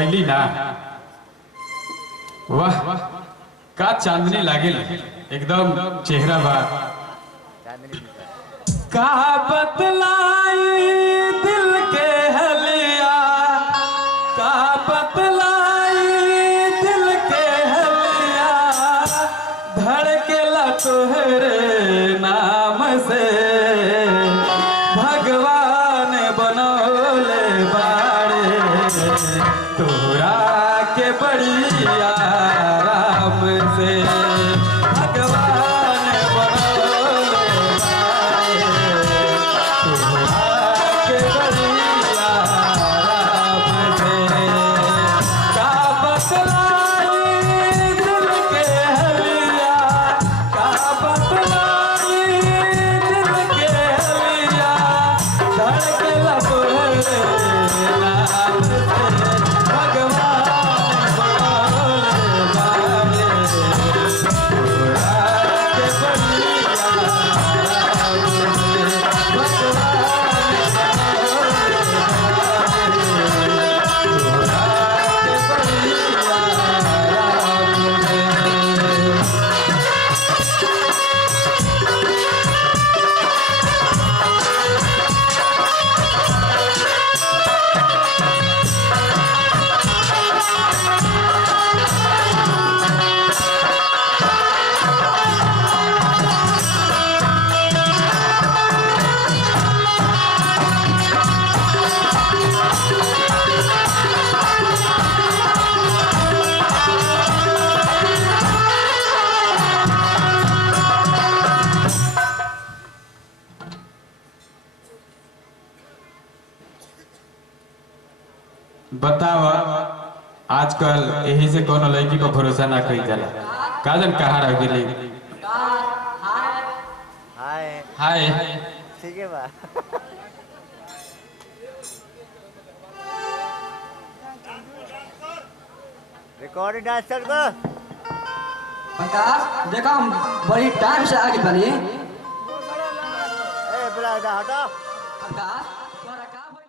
अली ना वाह का चांदनी लागेल एकदम चेहरा बा का बतलाई दिल के हलिया का बतलाई दिल के हलिया धड़केला तोहरे नाम से भगवान बनोले बाड़े तोरा के बढ़िया राम से भगवान बनोले बाड़े तोरा के बढ़िया राम से का बतलाई दिल के हलिया का बतलाई दिल के हलिया धड़केला तोहरे नाम से भगवान बनोले बाड़े तोरा के बढ़िया राम से भगवान बनोले बाड़े तोरा के बढ़िया राम से। बताओ आजकल यही से कोनो लड़की को भरोसा ना कई जाला काजन कहाँ रह गेली हाय हाय ठीक है बा रिकॉर्डिंग डांस कर को प्रकाश देखो हम बड़ी टाइम से आगे बनी ए बुला हटो प्रकाश